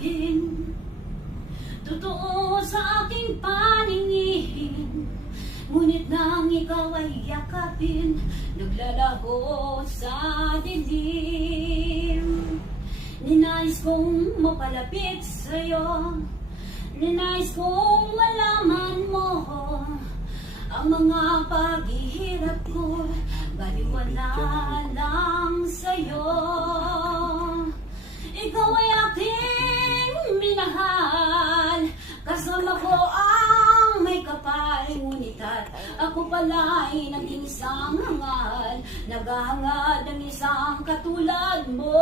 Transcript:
yakapin. Totoo sa aking paningin, ngunit nang ikaw ay yakapin, naglalaho sa dilim. Ninais kong mapalapit sa'yo, ninais kong malaman mo ang mga paghihirap ko, baliwala lang sa'yo. Ikaw ay aking minahal, kasama ko ang may kapal, ngunit at ako pala'y naging isang hangal, naghahangad ng isang katulad mo.